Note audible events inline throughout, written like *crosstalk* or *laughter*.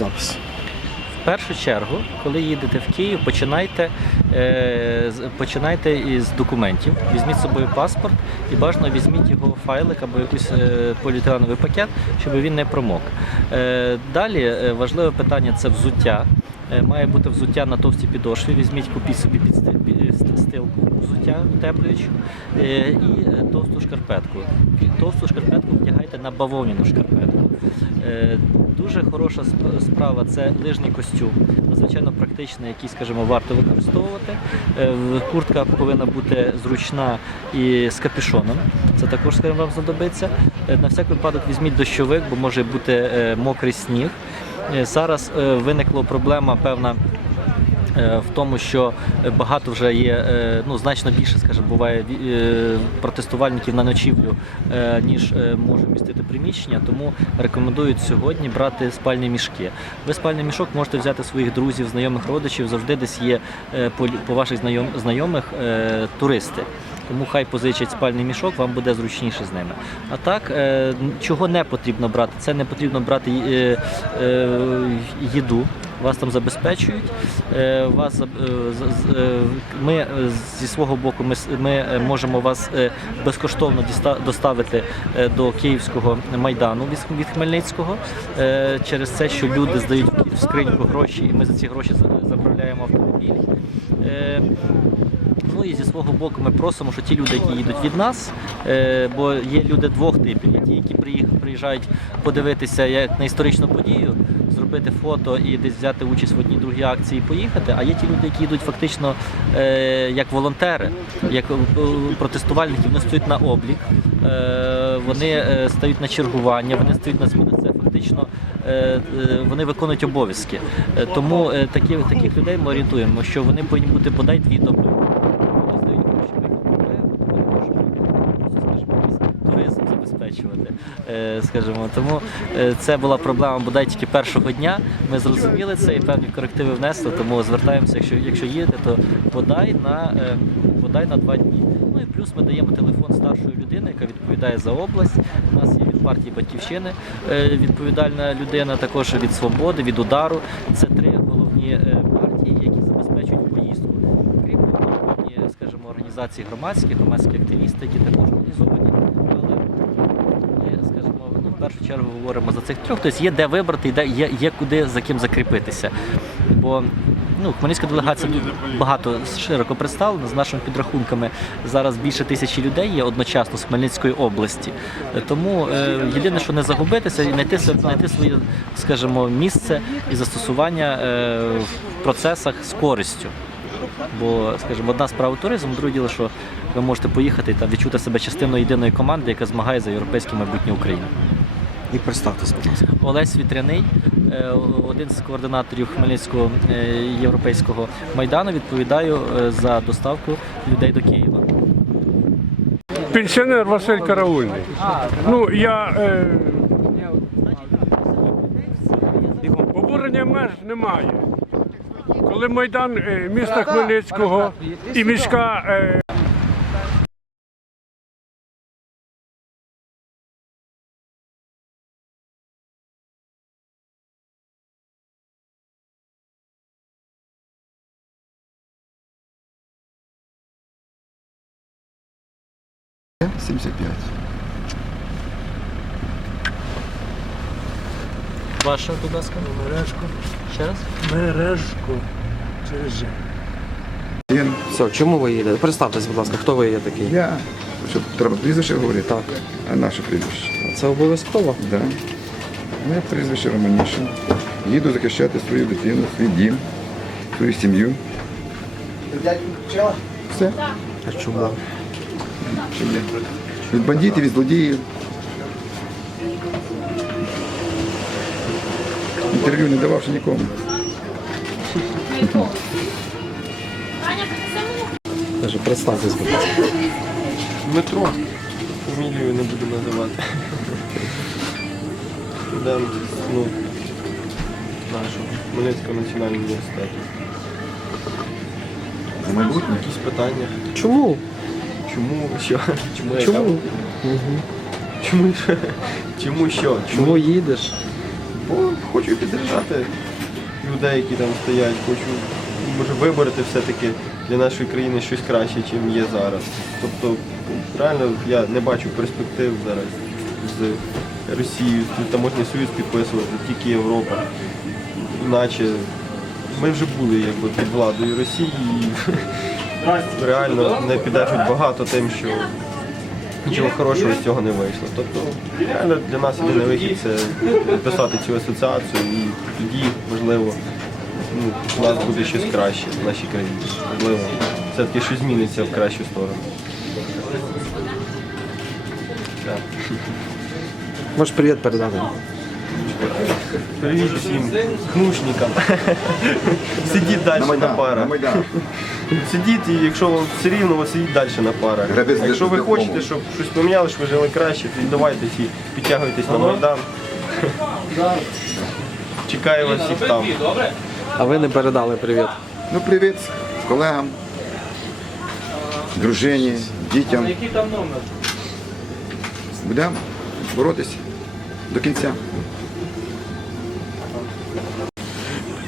запис? В першу чергу, коли їдете в Київ, починайте, е, починайте із документів. Візьміть з собою паспорт і бажано візьміть його файлик або якийсь е, поліетиленовий пакет, щоб він не промок. Е, далі е, важливе питання це взуття. Е, Має бути взуття на товстій підошві. Візьміть, купіть собі підсти- пі- ст- стилку взуття утеплюючу е, і е, товсту шкарпетку. Товсту шкарпетку вдягайте на бавовняну шкарпетку. Е, Дуже хороша сп- справа це лижний костюм. Надзвичайно практичний, який, скажімо, варто використовувати. Е, Куртка повинна бути зручна і з капюшоном. Це також, скажімо, вам знадобиться. Е, На всяк випадок візьміть дощовик, бо може бути мокрий сніг. Зараз виникла проблема певна. Е, В тому, що багато вже є, е, ну значно більше, скажімо, буває е, протестувальників на ночівлю, ніж може містити приміщення, тому рекомендують сьогодні брати спальні мішки. Ви спальний мішок можете взяти своїх друзів, знайомих родичів, завжди десь є по, ваших знайом, знайомих туристи. Тому хай позичать спальний мішок, вам буде зручніше з ними. А так, чого не потрібно брати? Це не потрібно брати їду. Вас там забезпечують. Е, Вас е, е, ми зі свого боку ми, ми можемо вас безкоштовно доставити до Київського майдану від- Хмельницького через те, що люди здають в скриньку гроші, і ми за ці гроші за- заправляємо автомобіль. Ну і зі свого боку ми просимо, що ті люди, які їдуть від нас, е, бо є люди двох типів. Ті, які приїжджають подивитися як на історичну подію, зробити фото і десь взяти участь в одній другій акції і поїхати. А є ті люди, які йдуть фактично е, як волонтери, як е, протестувальники, вони стоять на облік, вони стають на чергування, вони стають на зміну. Це фактично вони виконують обов'язки. Тому такі, таких людей ми орієнтуємо, що вони повинні бути бодай дві доби. Вони здають гроші, ми їх відправляємо, то ми можемо просто, скажімо, якийсь туризм забезпечувати. Е, Скажімо, тому е, це була проблема бодай тільки першого дня. Ми зрозуміли це і певні корективи внесли, тому звертаємося, якщо, якщо їдете, то бодай на, е, бодай на два дні. Ну і плюс ми даємо телефон старшої людини, яка відповідає за область. У нас є від партії Батьківщини е, відповідальна людина, також від свободи, від удару. Це три головні е, партії, які забезпечують поїздку. Крім того, скажімо, організації громадські, громадські активісти, які також організовані. Але ми, скажімо, ну, в першу чергу говоримо за цих трьох. Тобто є де вибрати, і де є, є куди за ким закріпитися. Бо ну, Хмельницька делегація тут багато широко представлена. З нашими підрахунками зараз більше тисячі людей є одночасно з Хмельницької області. Тому е, єдине, що не загубитися і знайти, знайти своє, скажімо, місце і застосування е, в процесах з користю. Бо, скажімо, одна справа туризм, друге діло, що ви можете поїхати та відчути себе частиною єдиної команди, яка змагає за європейське майбутнє України. І представтесь, будь ласка. Олесь Вітряний, е, один з координаторів Хмельницького е, європейського майдану, відповідаю е, за доставку людей до Києва. Пенсіонер Василь Караульний. Ну, я. Е... Обурення меж немає. Коли Майдан міста Хмельницького і міська. Е... Ваша, будь ласка, мережку. Ще раз. Мережку через Ж. Все, чому ви їдете? Представтесь, будь ласка, хто ви є такий? Я. Що треба прізвище говорити? Так. А наше прізвище? Це обов'язково. Да. Моє прізвище Романішин. Їду захищати свою дитину, свій дім, свою сім'ю. Все. А чому? Від бандитів, від злодіїв. Інтерв'ю не дававши нікому. Каже, представтесь, будь ласка. Дмитро. Фамілію не буду називати. Студент ну, нашого Хмельницького національного університету. Майбутнє. Якісь питання? Чому? Чому що? Чому яка? Чому? Чому що? Чому що? Чому їдеш? Бо хочу підтримати людей, які там стоять, хочу може вибороти все-таки для нашої країни щось краще, ніж є зараз. Тобто, реально я не бачу перспектив зараз з Росією, з таможній союз підписувати, тільки Європа. Іначе ми вже були якби під владою Росії і реально не піддержують багато тим, що нічого хорошого з цього не вийшло. Тобто реально для нас єдиний вихід це підписати цю асоціацію і тоді, можливо, ну, у нас буде щось краще в нашій країні. Можливо, все-таки щось зміниться в кращу сторону. Так. Можеш привіт передати. Привіт всім гнушникам. Сидіть далі На на, парах. Сидіть і якщо вам все рівно, ви сидіть далі на парах. Граби А якщо ви хочете, щоб щось поміняли, щоб ви жили краще, то давайте всі підтягуйтесь на Майдан. Чекаю вас всіх там. А ви не передали привіт. Ну, привіт колегам, дружині, дітям. Який там номер? Будемо боротися до кінця.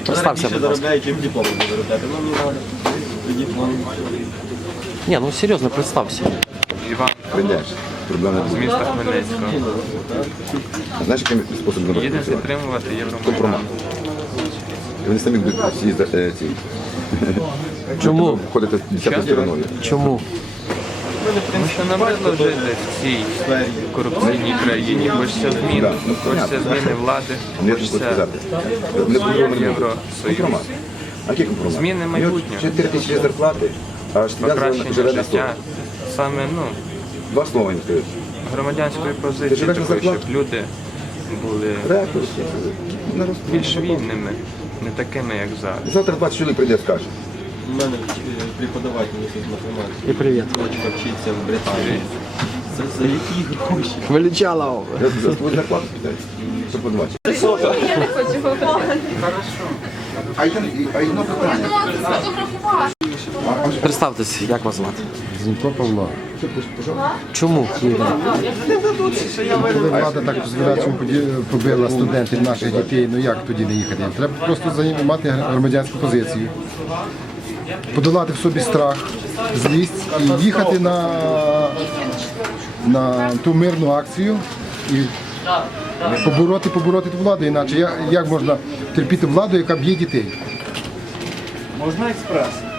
Представся, Більше будь ласка. чим диплом буду заробляти. Ну, не треба. Диплом. Ні, ну серйозно, представся. Прийдеш. Проблем не з буде. міста Хмельницького. Знаєш, яким способом Їдемо працювати? підтримувати Компромат. Євромайдан. І вони самі будуть всі за- е, ці. Чому? Ходити десятою стороною. Чому? Тому що набридло жити в цій корупційній країні. Хочеться змін, хочеться зміни влади, хочеться сказати. Не компромат. Євросоюз. Компромат. А який компромат? Зміни майбутнього. 4 тисячі зарплати, а покращення живе на 100. життя. Саме ну, Два слова не скажеш. громадянської позиції такої, щоб люди були більш вільними, не такими, як зараз. Завтра 20 чоловік прийде, скаже. У мене е, преподаватель з математики. І привіт. Дочка вчиться в Британії. За, за які гроші? Величало. Я за свою зарплату питаю. Щоб побачити. А є, а є одне питання. Представтесь, як вас звати? Зінько Павло. Чому? Коли влада так звірячим побила студентів наших дітей, ну як тоді не їхати? Треба просто займати громадянську позицію, подолати в собі страх, злість і їхати на, на ту мирну акцію і побороти, побороти ту владу. Іначе як, можна терпіти владу, яка б'є дітей? Привіт.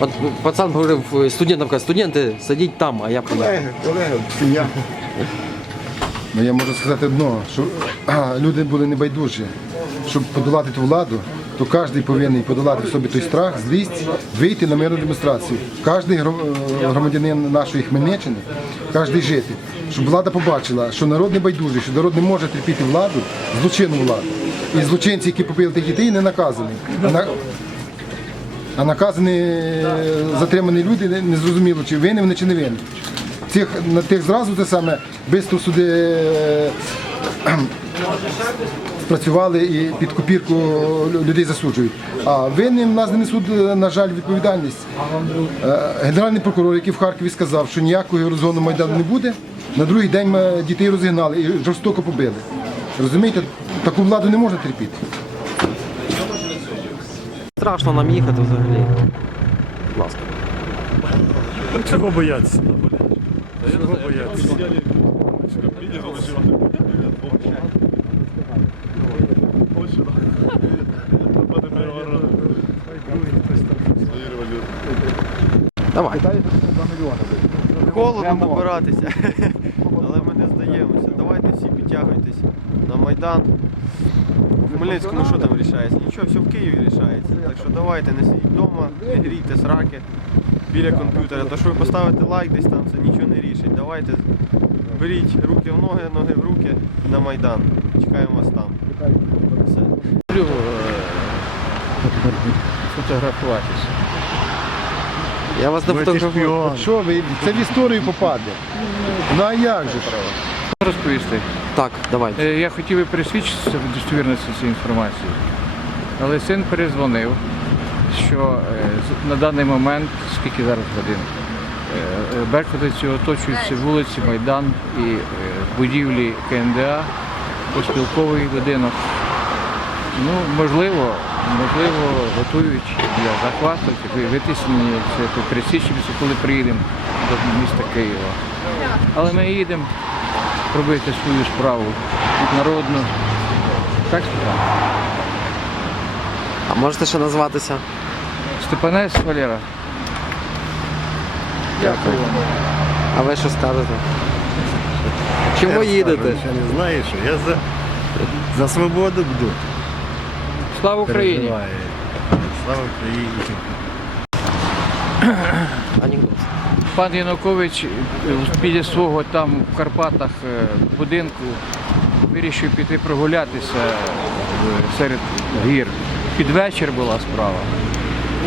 От пацан говорив студентам, каже, студенти, сидіть там, а я поїду. Колеги, колеги, сім'я. Ну я можу сказати одно, що а, люди були небайдужі. Щоб подолати ту владу, то кожен повинен подолати в собі той страх, злість, вийти на мирну демонстрацію. Кожен громадянин нашої Хмельниччини, кожен житель, щоб влада побачила, що народ не байдужий, що народ не може терпіти владу, злочинну владу. І злочинці, які побили тих дітей, не наказані. А наказані е, затримані люди не- зрозуміло, чи винні вони, чи не винні. Цих, на тих зразу те саме швидко суди е, спрацювали і під копірку людей засуджують. А винним в нас не несуть, е, на жаль, відповідальність. Е, Генеральний прокурор, який в Харкові сказав, що ніякого розгону Майдану не буде, на другий день е, дітей розігнали і жорстоко побили. Розумієте, таку владу не можна терпіти. Страшно нам їхати взагалі. Будь ласка. Чого боятися? Чого боятися? Давай. Холодно добиратися, але ми не здаємося. Давайте всі підтягуйтесь на Майдан. У Хмельницькому що там рішається? Нічого, все в Києві рішається. Так що давайте, не сидіть вдома, не грійте сраки біля комп'ютера. То що ви поставите лайк десь там, це нічого не рішить. Давайте беріть руки в ноги, ноги в руки на Майдан. Чекаємо вас там. Все. Фотографуватися. Я вас не фотографую. Що ви, це в історію попаде. Ну а як же? розповісти. Так, давай. Е, Я хотів би пересвідчитися в достовірності цієї інформації. Але син перезвонив, що е, на даний момент, скільки зараз годин, е, беркутівці оточують ці вулиці, Майдан і е, будівлі КНДА, поспілковий будинок. Ну, можливо, можливо, готують для захвату, ви- витіснення це по Тридцятчиці, коли приїдемо до міста Києва. Але ми їдемо робити свою справу народну. Так, Степан? А можете ще назватися? Степанець Валера. Дякую. А ви що скажете? Чому їдете? Я не знаю, що я за, за свободу буду. Слава Україні! Слава Україні. Анекдот. Пан Янукович е, біля свого там в Карпатах е, будинку вирішив піти прогулятися е, серед гір. Під вечір була справа.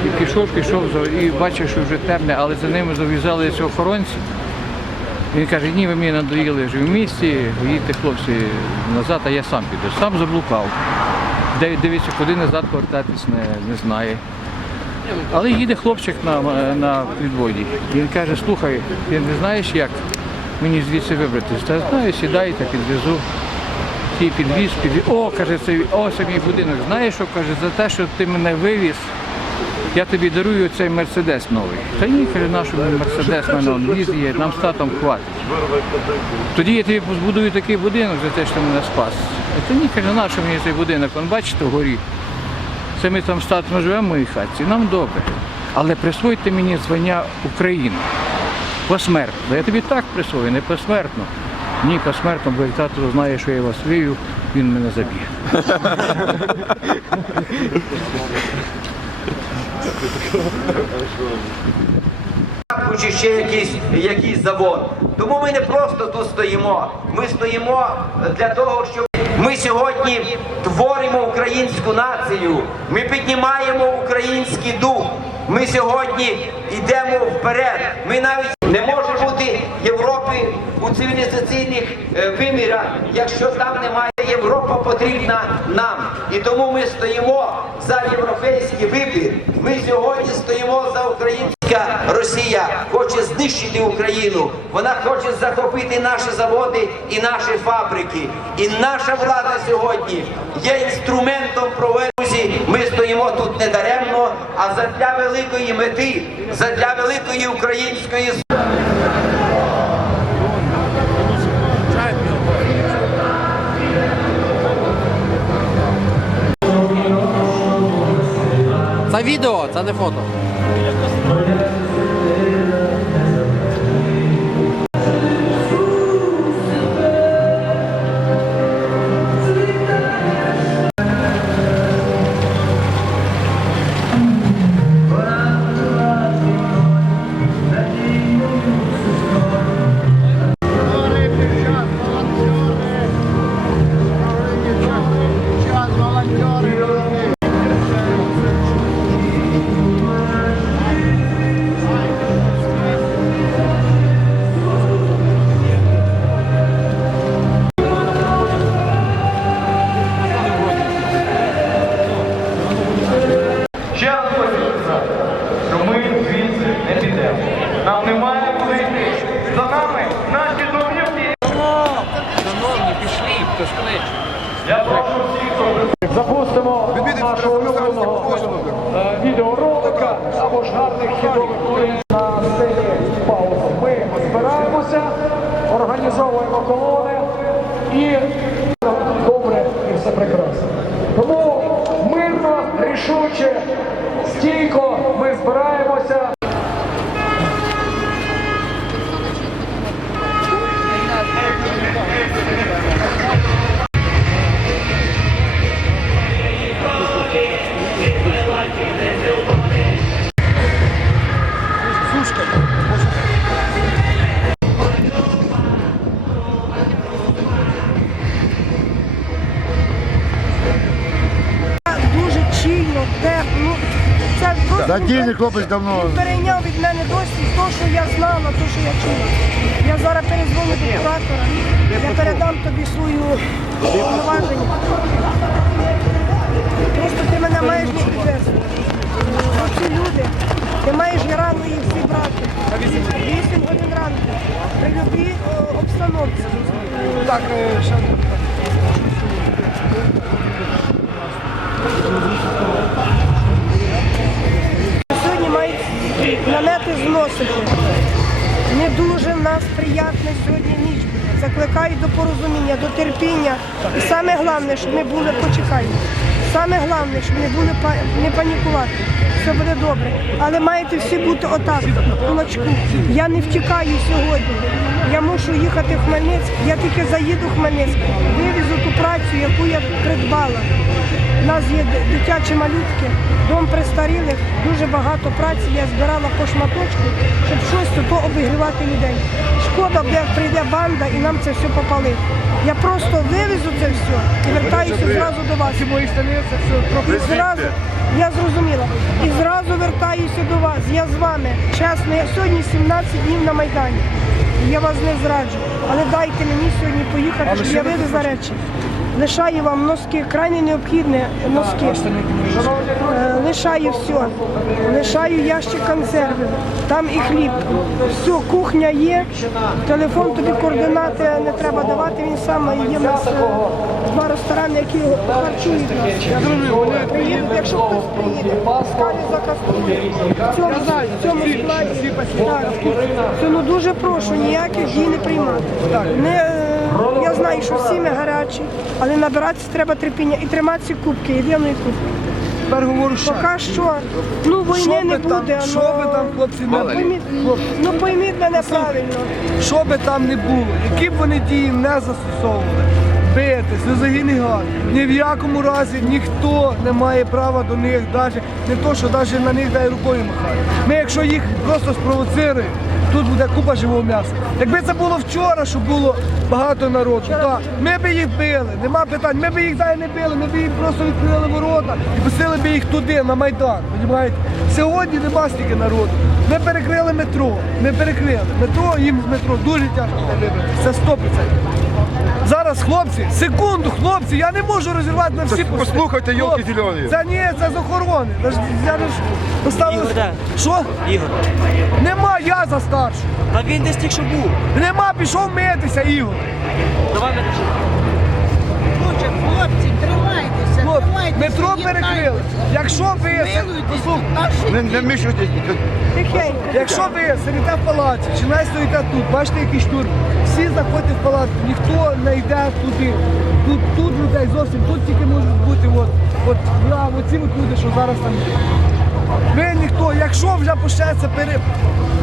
І пішов, пішов і бачив, що вже темне, але за ними зав'язалися охоронці. Він каже, ні, ви мені надоїли вже в місті, їдьте хлопці назад, а я сам піду. Сам заблукав. Де дивиться, куди назад повертатись не, не знає. Але їде хлопчик на, на підводі. Він каже, слухай, ти не знаєш, як мені звідси вибратись? Та знаю, сідайте, підвезу. Ті підвіз, підвіз. О, каже, це о, це мій будинок. Знаєш, що каже, за те, що ти мене вивіз, я тобі дарую цей мерседес новий. Та ні, каже, наш мерседес мене он є, нам з татом хватить. Тоді я тобі збудую такий будинок за те, що мене спас. Та ні, каже, наш мені цей будинок, он бачите вгорі. Це ми там статно живемо в моїй хатці, нам добре. Але присвойте мені звання України. Посмертно. Я тобі так присвою, не посмертно. Ні, посмертно, бо як тато знає, що я вас вивів, він мене заб'є. чи ще якийсь, якийсь завод. Тому ми не просто тут стоїмо. Ми стоїмо для того, щоб ми сьогодні творимо українську націю. Ми піднімаємо український дух. Ми сьогодні йдемо вперед. Ми навіть не може бути Європи у цивілізаційних е, вимірах, якщо там немає Європа потрібна нам. І тому ми стоїмо за європейський вибір. Ми сьогодні стоїмо за українська Росія хоче знищити Україну. Вона хоче захопити наші заводи і наші фабрики. І наша влада сьогодні є інструментом проведення. Ми стоїмо тут не даремно, а задля великої мети, задля великої української Це відео, це не фото. Збираємося. Хлопець давно. він перейняв від мене досвід, то, що я знала, то, що я чула. Я зараз перезвоню до куратора, я передам тобі свою повноваження. Просто ти мене маєш не підвести. Оці люди, Ти маєш рано їх всі брати. Вісім годин ранку. При любій е, обстановці. Так, зносити. Не дуже в нас приятна сьогодні ніч. Закликають до порозуміння, до терпіння. І саме головне, щоб не були почекайте. Саме головне, щоб не були не панікувати. Все буде добре. Але маєте всі бути отак, кулачку. Я не втікаю сьогодні. Я мушу їхати в Хмельницьк. Я тільки заїду в Хмельницьк, вивезу ту працю, яку я придбала. У нас є дитячі малютки, дом престарілих, дуже багато праці. Я збирала по шматочку, щоб щось то обігрівати людей. Шкода, де прийде банда і нам це все попалить. Я просто вивезу це все і вертаюся зразу до вас. І зразу, я зрозуміла. І зразу вертаюся до вас. Я з вами. Чесно, я сьогодні 17 днів на Майдані. Я вас не зраджу. Але дайте мені сьогодні поїхати, щоб я вивезла речі. Лишаю вам носки, крайне необхідне носки. Е, Лишаю все. Лишаю ящик консервів, там і хліб. Все, кухня є, телефон тобі координати не треба давати, він сам є в нас е, два ресторани, які харчують нас. Якщо хтось приїде, скаже. В цьому, в цьому складі. Так, ну дуже прошу, ніяких дій не приймати. Не, е, я знаю, що всі ми гарячі, але набиратися треба терпіння і триматися кубки, єдиної кубки. Тепер говорю, що Поки що, ну війни не буде. що ну, би там, хлопці, не ну, пойміть, ну пойміть мене правильно. що би там не було, які б вони дії не застосовували, битись, не загинігати, ні в якому разі ніхто не має права до них, навіть не то, що навіть на них дай рукою махати. Ми, якщо їх просто спровоцируємо, тут буде купа живого м'яса. Якби це було вчора, щоб було багато народу, так, ми б їх били, нема питань, ми б їх далі не били, ми б їх просто відкрили ворота і пустили б їх туди, на Майдан. Сьогодні нема стільки народу. Ми перекрили метро, ми перекрили. Метро, їм з метро дуже тяжко вибрати. Це 100%. Зараз хлопці, секунду, хлопці, я не можу розірвати на всі пости. послухайте, йолки Хлопці, зелені. Це ні, це з охорони. Це ж- Я ж поставив. Ігор, де? Що? Ігор. Нема, я за старшу. Та він десь тільки що був. Нема, пішов митися, Ігор. Давай мене. Тримайтеся, метро перекрили. Якщо ви послухайте, Не, не. Якщо ви сидите в палаці, чи навіть стоїте тут, бачите який штурм, всі заходять в палатку, ніхто не йде туди. Тут, тут людей зовсім, тут тільки можуть бути от, от, я, оці от люди, що зараз там. є. Ви ніхто, якщо вже почнеться пере,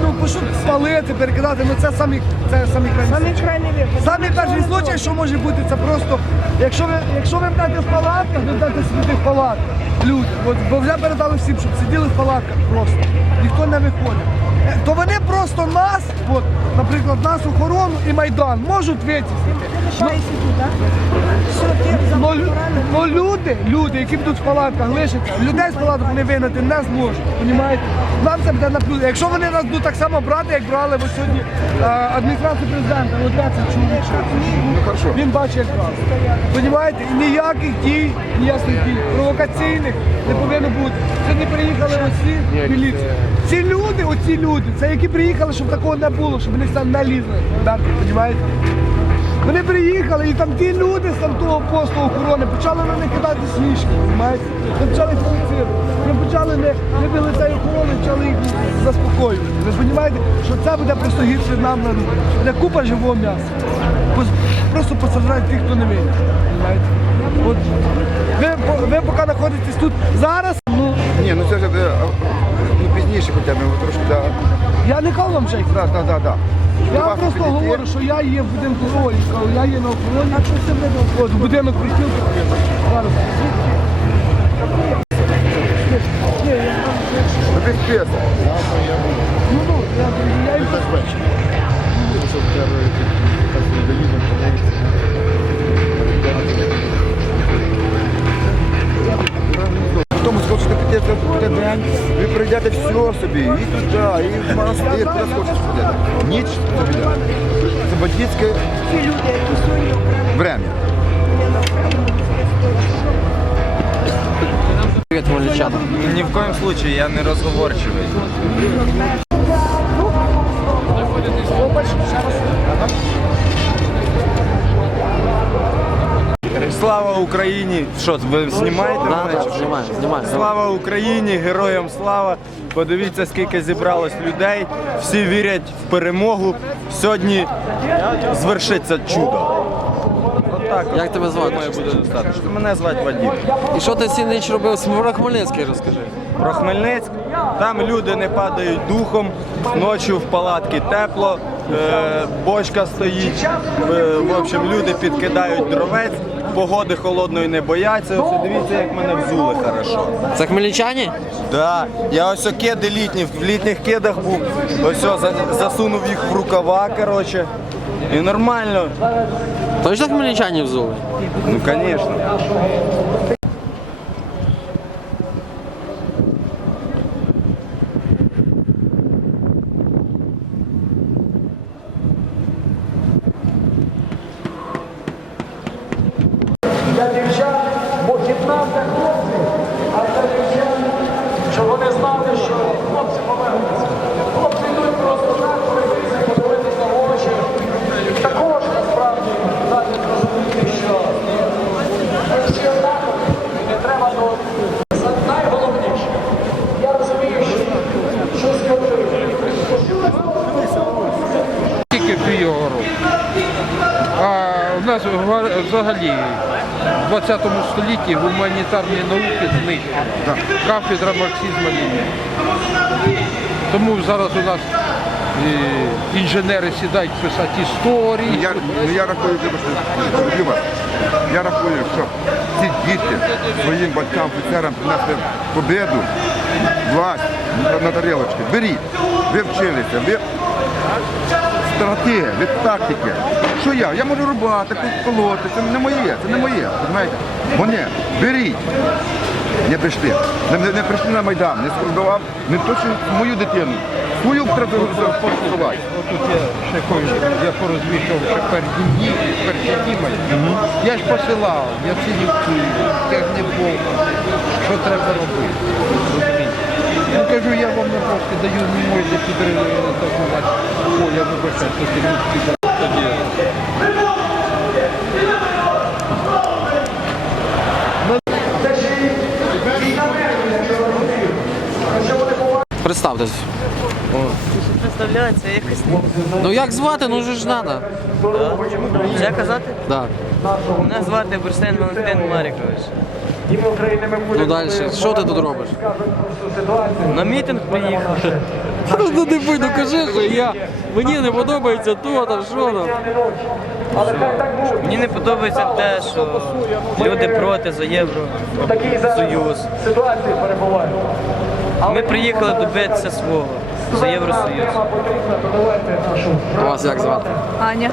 ну, почнуть спалити, перекидати, ну це самі, це самі крайні. Самі перший случай, що може бути, це просто, якщо ви, якщо ви будете в палатках, ви будете сидіти в палатках. Люди, от, бо вже передали всім, щоб сиділи в палатках просто. Ніхто не виходить. То вони просто нас, от, наприклад, нас охорону і Майдан можуть витіснити. Ну, ну люди, люди, які будуть в палатках лишаться, людей з палаток вони вигнати не зможуть. Понімаєте? Нам це буде на плюс. Якщо вони нас будуть так само брати, як брали ось сьогодні е, адміністрацію президента, от я це чоловік. що Він бачить, як брали. Понімаєте? І ніяких дій, ніяких дій, провокаційних не повинно бути. Сьогодні приїхали оці міліції. Ці люди, оці люди, це які приїхали, щоб такого не було, щоб вони там не лізли. Так, понімаєте? Вони приїхали і там ті люди з там того посту охорони почали на них кидати сніжки, розумієте? Почали провоцирувати. Почали не, не били цієї охорони, почали їх заспокоювати. Ви розумієте, що це буде просто гірше нам на руку. Буде купа живого м'яса. Просто посаджають тих, хто не розумієте? От ви, ви поки знаходитесь тут зараз, ну Ні, ну це вже е, пізніше хоча б, ну, трошки, да. я не кажу вам вже. Да, да, да, да. Я вам просто підійти. говорю, що я є в будинку ролі, я є на охороні. Так що все буде. От, будинок прихилки. Зараз. Ну, без спеса. Ну, ну, я, я їм Тому схочете піти в той день, ви прийдете все собі, і туди, і в монастир, куди схочеш підете. Ніч собі дати. Це бандитське время. Привіт, хмельничанам. Ні в коем случае, я не розговорчивий. Слава Україні! Що, ви знімаєте? Да, мене, да, чи знімаю, знімаю. Слава Україні! Героям слава! Подивіться, скільки зібралось людей. Всі вірять в перемогу. Сьогодні звершиться чудо. Отак. от. Як тебе звати? Думаю, буде достатньо. Мене звати Вадим. І що ти ці ніч робив з Хмельницький, розкажи. Про Хмельницьк. Там люди не падають духом. Ночі в палатки тепло, е, бочка стоїть. Е, в общем, люди підкидають дровець, погоди холодної не бояться. Ось дивіться, як мене взули хорошо. Це хмельничані? Да, я ось кеди літні, в літніх кедах був. Ось о, за- засунув їх в рукава, коротше. І нормально. Точно хмельничані взули? Ну, звісно. для дівчат, бо гімнам для хлопців, а для дівчат, щоб вони знали, що хлопці повернуться. Хлопці йдуть просто так, прийти, подивитися в очі. І також насправді дати зрозуміти, що всі однакові, і не треба до найголовніше. Я розумію, що щось говорити. Тільки Фігоро. А в нас ва- взагалі в 20 столітті гуманітарні знищені. Кафедра марксизму Леніна. Тому зараз у нас е, інженери сідають писати історії. Я, ну, я рахую, вибачте, переб'ю. Я рахую, що ці діти своїм батькам, офіцерам принесли победу, власть на, тарілочки. Беріть, ви вчилися, ви стратегія, ви тактики. Що я? Я можу рубати, колоти, це не моє, це не моє. Розумієте? Вони, беріть. Не прийшли. Не, не, не прийшли на Майдан, не скордував, не то, що мою дитину. Свою треба сховати. Отут я ще кое я порозміщав ще перші дні, перші дні мої. Я ж посилав, я сидів в Києві, Технібол, що треба робити. Ну кажу, я вам на просто даю, не можете підтримувати. О, я вибачаю, що ти тоді. Представтесь. Представляється якось Ну як звати? Ну вже ж треба. вже казати. Да. Мене звати Бурсен Валентин Марікович. Ну далі. Що ти тут робиш? На мітинг приїхав. Ну не будь, ну кажи, що я. Мені не подобається то, там, що там. Мені не подобається те, що люди проти за Євросоюз. Ми приїхали добитися свого за Євросоюз. А вас як звати? Аня.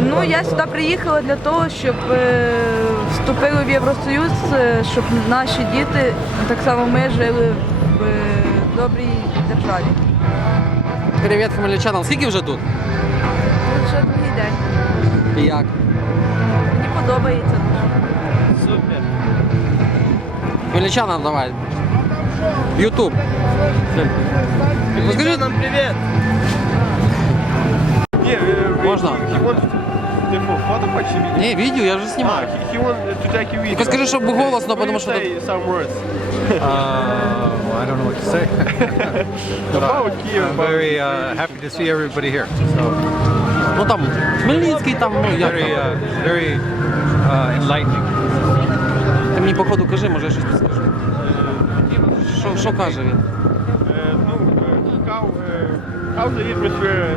Ну, я сюди приїхала для того, щоб е, вступили в Євросоюз, е, щоб наші діти, так само ми, жили в е, добрій державі. Привіт хмельничанам. Скільки вже тут? Це вже другий день. І як? Мені подобається дуже. Супер. Хмельничанам давай. Ютуб. Розкажи нам привіт. Можна? Типу, фото хоче відео? Ні, відео, я вже А, знімаю. he, he to take a. Тільки скажи, щоб голосно, тому що тут... Some words. I don't know what to say. *laughs* About Kiev, I'm very uh, happy to see everybody here. So Ну там, Хмельницький там, ну як very, там. uh, very uh, enlightening. Ти мені походу кажи, може я щось підскажу. Що, що каже він? Uh, no, uh, how, uh, how's the atmosphere?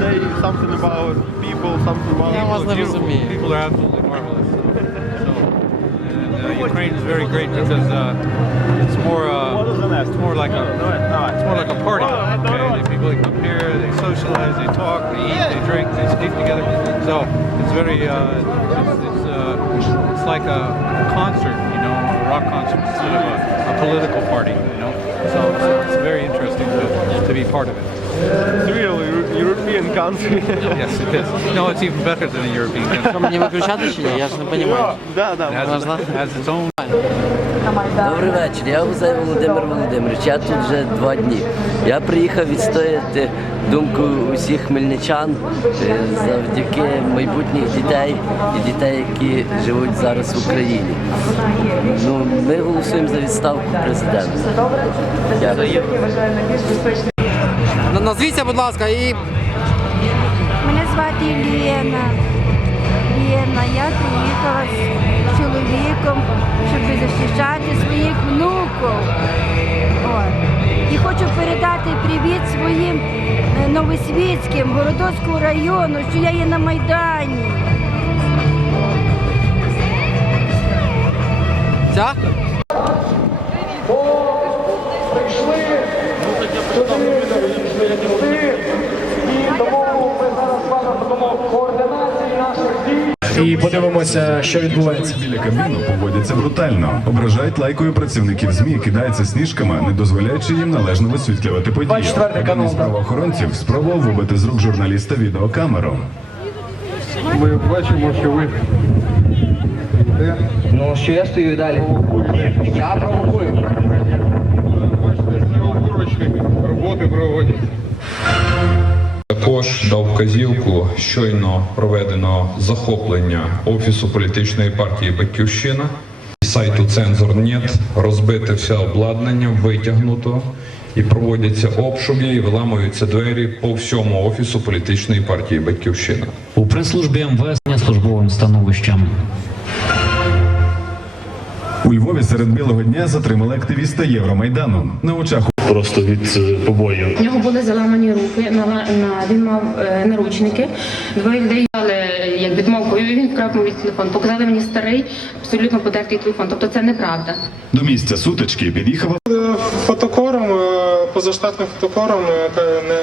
Say something about people, something about Я вас не розумію. People are absolutely marvelous. So, and, uh, Ukraine is very great because uh, it's more, uh, it's more like a, it's more like a party. Okay, the people that come here, they socialize, they talk, they eat, they drink, they sleep together. So it's very, uh, it's, it's, uh, it's like a concert, you know, a Rock concert instead of a, a political party, you know. So it's, it's very interesting to, to be part of it. It's real Euro- European country. Yes, it is. No, it's even better than a European country. Що мені чи ні? Я ж не розумію. да, да. It has, it has its own Добрий вечір. Я Володимир Володимирович. Я тут вже два дні. Я приїхав відстояти думку усіх хмельничан е, завдяки майбутніх дітей і дітей, які живуть зараз в Україні. Ну, ми голосуємо за відставку президента. Дякую. На- Назвіться, будь ласка, і Мене звати Лєна. Лєна, я приїхала з чоловіком, щоб захищати своїх внуків. От. І хочу передати привіт своїм новосвітським Городоцького району, що я є на Майдані. ця. І подивимося, що відбувається. Біля кабіну поводяться брутально, ображають лайкою працівників ЗМІ, кидаються сніжками, не дозволяючи їм належно висвітлювати події. 24 канал, Один із правоохоронців спробував вибити з рук журналіста відеокамеру. Ми бачимо, що ви Ну, що я стою далі? Я провокую. Бачите, роботи проводять. Також дав вказівку щойно проведено захоплення офісу політичної партії Батьківщина, сайту Цензор.нет, розбите все обладнання, витягнуто і проводяться обшуки і виламуються двері по всьому офісу політичної партії Батьківщина. У прес-службі МВС службовим становищем. У Львові серед білого дня затримали активіста Євромайдану на очах. Просто від побою. У нього були заламані руки, на, на, він мав е, наручники. Двоє людей дали як відмовку, і він вкрав мій телефон. Показали мені старий, абсолютно подертий телефон. Тобто це неправда. До місця сутички під'їхав Фотокором, позаштатним фотокором, не, не.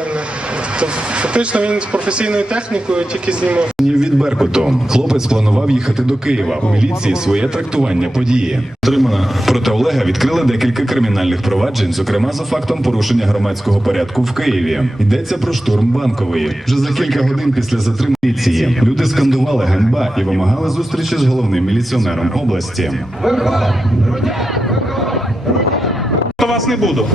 Фактично він з професійною технікою тільки знімав. від Беркуту. Хлопець планував їхати до Києва. У міліції своє трактування події. Отримана проти Олега відкрили декілька кримінальних проваджень, зокрема за фактом порушення громадського порядку в Києві. Йдеться про штурм банкової. Вже за кілька годин після затримання міліції люди скандували ганьба і вимагали зустрічі з головним міліціонером області. То вас не буду.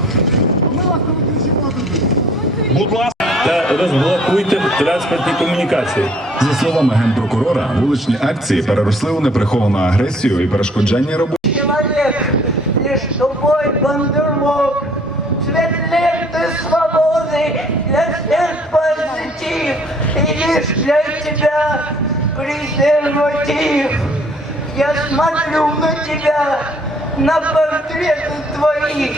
Будь ласка, та розблокуйте транспортні комунікації. За словами генпрокурора, вуличні акції переросли у неприховану агресію і перешкоджання роботи. Человек, лишь тупой бандерлог, цвет ленты свободы, для всех позитив, и лишь для тебя презерватив. Я смотрю на тебя, на портреты твои,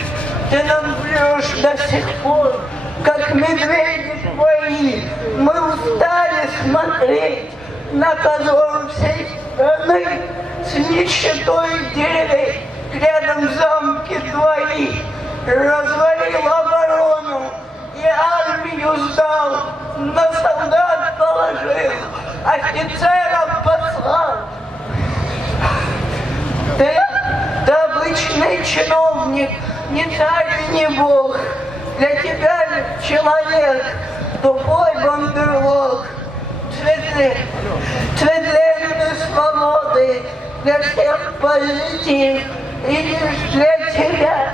ты нам врешь до сих пор, Как медведи твои. Мы устали смотреть на позор всей страны, с нищетой деревень, рядом замки твои. Развалил оборону человек, тупой бандерлог. Цветы, цвет ленты свободы, для всех позитив. И лишь для тебя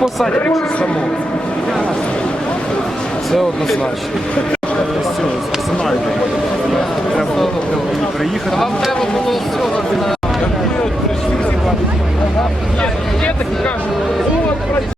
Посадять. Це Це однозначно.